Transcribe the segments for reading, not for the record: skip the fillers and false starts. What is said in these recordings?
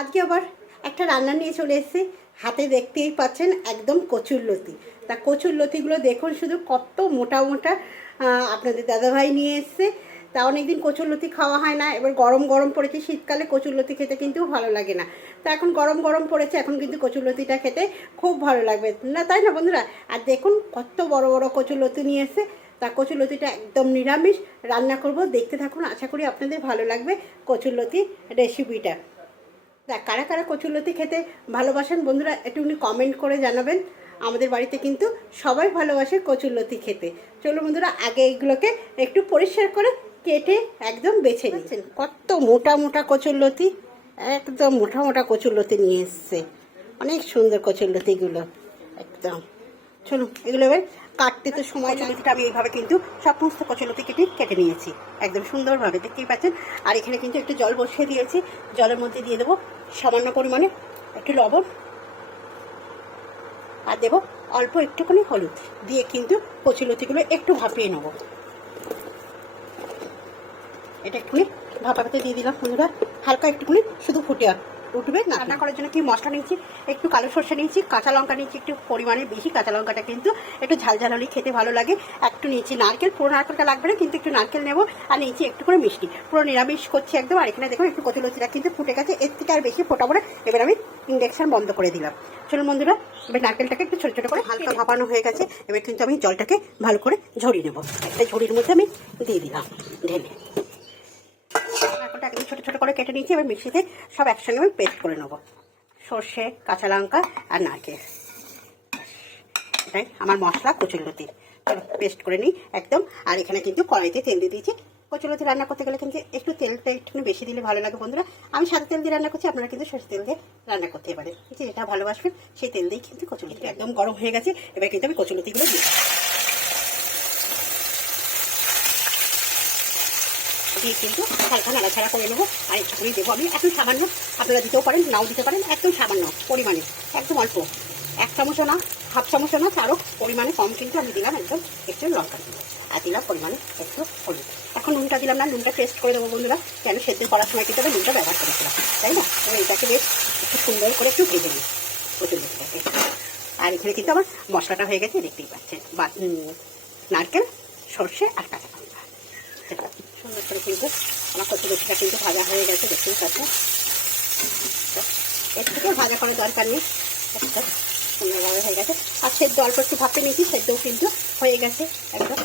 আজকে আবার একটা রান্না নিয়ে চলে এসেছি। হাতে দেখতেই পাচ্ছেন একদম কচুরলতি। তা কচুরলতিগুলো দেখুন শুধু কত মোটা মোটা। আপনাদের দাদাভাই নিয়ে এসছে। তা অনেকদিন কচুরলতি খাওয়া হয় না। এবার গরম গরম পড়েছে, শীতকালে কচুরলতি খেতে কিন্তু ভালো লাগে না। তা এখন গরম গরম পড়েছে, এখন কিন্তু কচুরলতিটা খেতে খুব ভালো লাগবে না, তাই না বন্ধুরা? আর দেখুন কত বড় বড় কচুরলতি নিয়ে এসছে। তা কচুরলতিটা একদম নিরামিষ রান্না করব, দেখতে থাকুন। আশা করি আপনাদের ভালো লাগবে কচুরলতি রেসিপিটা। তা কারা কারা কচুরলতি খেতে ভালোবাসেন বন্ধুরা একটুখানি কমেন্ট করে জানাবেন। আমাদের বাড়িতে কিন্তু সবাই ভালোবাসে কচুরলতি খেতে। চলো বন্ধুরা, আগে এগুলোকে একটু পরিষ্কার করে কেটে একদম বেছে নিচ্ছেন। কত মোটা মোটা কচুরলতি, একদম মোটা মোটা কচুরলতি নিয়ে এসছে। অনেক সুন্দর কচুরলতিগুলো একদম। চলুন এগুলো এবার কাটতে তো সময় লাগে। আমি এইভাবে কিন্তু সমস্ত কচুরলতি কেটে নিয়েছি একদম সুন্দরভাবে, দেখতেই পাচ্ছেন। আর এখানে কিন্তু একটু জল বসিয়ে দিয়েছি। জলের মধ্যে দিয়ে দেবো সামান্য পরিমাণে একটু লবণ, আর দেবো অল্প একটুখানি হলুদ দিয়ে কিন্তু কচুরলতিগুলো একটু ভাপিয়ে নেবো। এটা একটুখানি ভাপাতে দিয়ে দিলাম বন্ধুরা, হালকা একটুখানি শুধু ফুটে উঠবে। রান্না করার জন্য কি মশলা নিয়েছি, একটু কালো সরষে নিয়েছি, কাঁচা লঙ্কা নিয়েছি একটু পরিমাণে বেশি। কাঁচা লঙ্কাটা কিন্তু একটু ঝাল ঝাল হলেই খেতে ভালো লাগে। একটু নিয়েছি নারকেল, পুরো নারকেলটা লাগবে না কিন্তু একটু নারকেল নেবো। আর নিয়েছি একটু করে মিষ্টি, পুরো নিরামিষ করছি একদম। আর এখানে দেখুন একটু কচুরলতিটা কিন্তু ফুটে গেছে, এর থেকে আর বেশি ফোটাবো না। এবার আমি ইন্ডাকশন বন্ধ করে দিলাম। চলুন বন্ধুরা, এবার নারকেলটাকে একটু ছোটো ছোটো করে হালকা ভাপানো হয়ে গেছে। এবার কিন্তু আমি জলটাকে ভালো করে ঝরিয়ে নেবো। একটা ঝুড়ির মধ্যে আমি দিয়ে দিলাম ঢেলে। নারকেলটা একদম ছোটো ছোটো করে কেটে নিয়েছি। এবার মিক্সিতে সব একসঙ্গে আমি পেস্ট করে নেবো, সর্ষে, কাঁচা লঙ্কা আর নারকেল। এটাই আমার মশলা কচুরলতির। চলো পেস্ট করে নিই একদম। আর এখানে কিন্তু কড়াইতে তেল দিয়ে দিয়েছি। কচুরলতি রান্না করতে গেলে কিন্তু একটু তেলটা একটু বেশি দিলে ভালো লাগে বন্ধুরা। আমি সাদা তেল দিয়ে রান্না করছি, আপনারা কিন্তু সরষে তেল দিয়ে রান্না করতে পারেন। যেটা ভালোবাসবেন সেই তেল দিয়েই কিন্তু কচুরলতি একদম গরম হয়ে গেছে। এবার কিন্তু আমি কচুরলতিগুলো দিই, দিয়ে কিন্তু হালকা নাড়াচাড়া করে নেবো। আর একটুখানি দেবো আমি একটু সামান্য, আপনারা দিতেও পারেন নাও দিতে পারেন, একদম সামান্য পরিমাণে, একদম অল্প, 1 চামচও না, হাফ চামচও না, তারও পরিমাণে কম কিন্তু আমি দিলাম একদম একটু লঙ্কা দিলাম, আর দিলাম পরিমাণে একটু হলুদ। এখন নুনটা দিলাম না, নুনটা টেস্ট করে দেবো বন্ধুরা, কেন সেদ্ধ করার সময় কিন্তু আমি নুনটা ব্যবহার করেছিলাম, তাই না? এবার এটাকে বেশ একটু সুন্দর করে একটু ভেজে নিই কচুরলতিটাকে। আর এখানে কিন্তু আমার মশলাটা হয়ে গেছে, দেখতেই পাচ্ছেন। বা নারকেল, সর্ষে আর কাঁচা লঙ্কা সুন্দর করে কিন্তু আমার কচুরলতিটা কিন্তু ভাজা হয়ে গেছে, দেখতেই পাচ্ছেন। এর থেকে ভাজা করার দরকার নেই, সুন্দরভাবে হয়ে গেছে। আর সেদ্ধ অল্প একটু ভাবতে নিয়েছি, সেদ্ধও কিন্তু হয়ে গেছে একদম।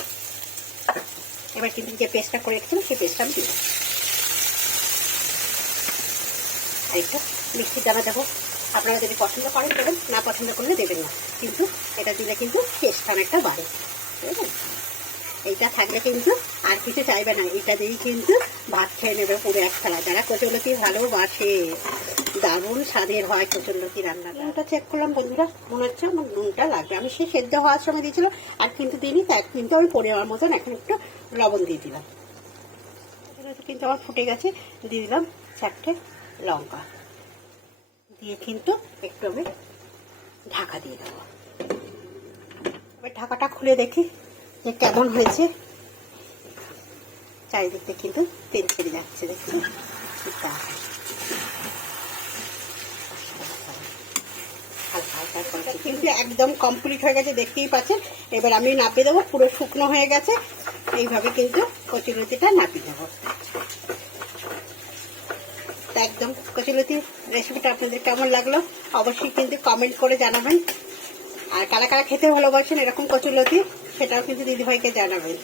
এবার কিন্তু যে পেস্টটা করে রেখেছিলাম সেই পেস্টটা আমি দিলাম, আর একটু মিষ্টির দানা দেবো। আপনারা যদি পছন্দ করেন দেবেন, না পছন্দ করলে দেবেন না, কিন্তু এটা দিলে কিন্তু টেস্ট অনেকটা বাড়ে, বুঝলেন? এইটা থাকলে কিন্তু আর কিছু চাইবে না, এটা দিয়েই কিন্তু ভাত খেয়ে নেবে পুরো এক থালা। যারা কচুরলতি ভালোবাসে, দারুণ স্বাদের হয় কচুরলতি রান্না। নুনটা চেক করলাম বন্ধুরা, মনে হচ্ছে আমার নুনটা লাগবে। আমি সেই সেদ্ধ হওয়ার সময় দিয়েছিলাম আর কিন্তু দিইনি, তাই কিন্তু আমি পরিমাণ মতন এখন একটু লবণ দিয়ে দিলাম। কিন্তু আমার ফুটে গেছে, দিয়ে দিলাম 4টে লঙ্কা, দিয়ে কিন্তু একটু আমি ঢাকা দিয়ে দেবো। এবার ঢাকাটা খুলে দেখি যে কেমন হয়েছে। চারিদিকে কিন্তু তেল ছেড়ে যাচ্ছে, দেখছি কিন্তু একদম কমপ্লিট হয়ে গেছে, দেখতেই পাচ্ছেন। এবার আমি নাপিয়ে দেবো, পুরো শুকনো হয়ে গেছে। এইভাবে কিন্তু কচুরলতিটা নাপিয়ে দেবো। তা একদম কচুরলতির রেসিপিটা আপনাদের কেমন লাগলো অবশ্যই কিন্তু কমেন্ট করে জানাবেন। আর কারা কারা খেতে ভালোবাসেন এরকম কচুরলতি, সেটাও কিন্তু দিদিভাইকে জানাবেন।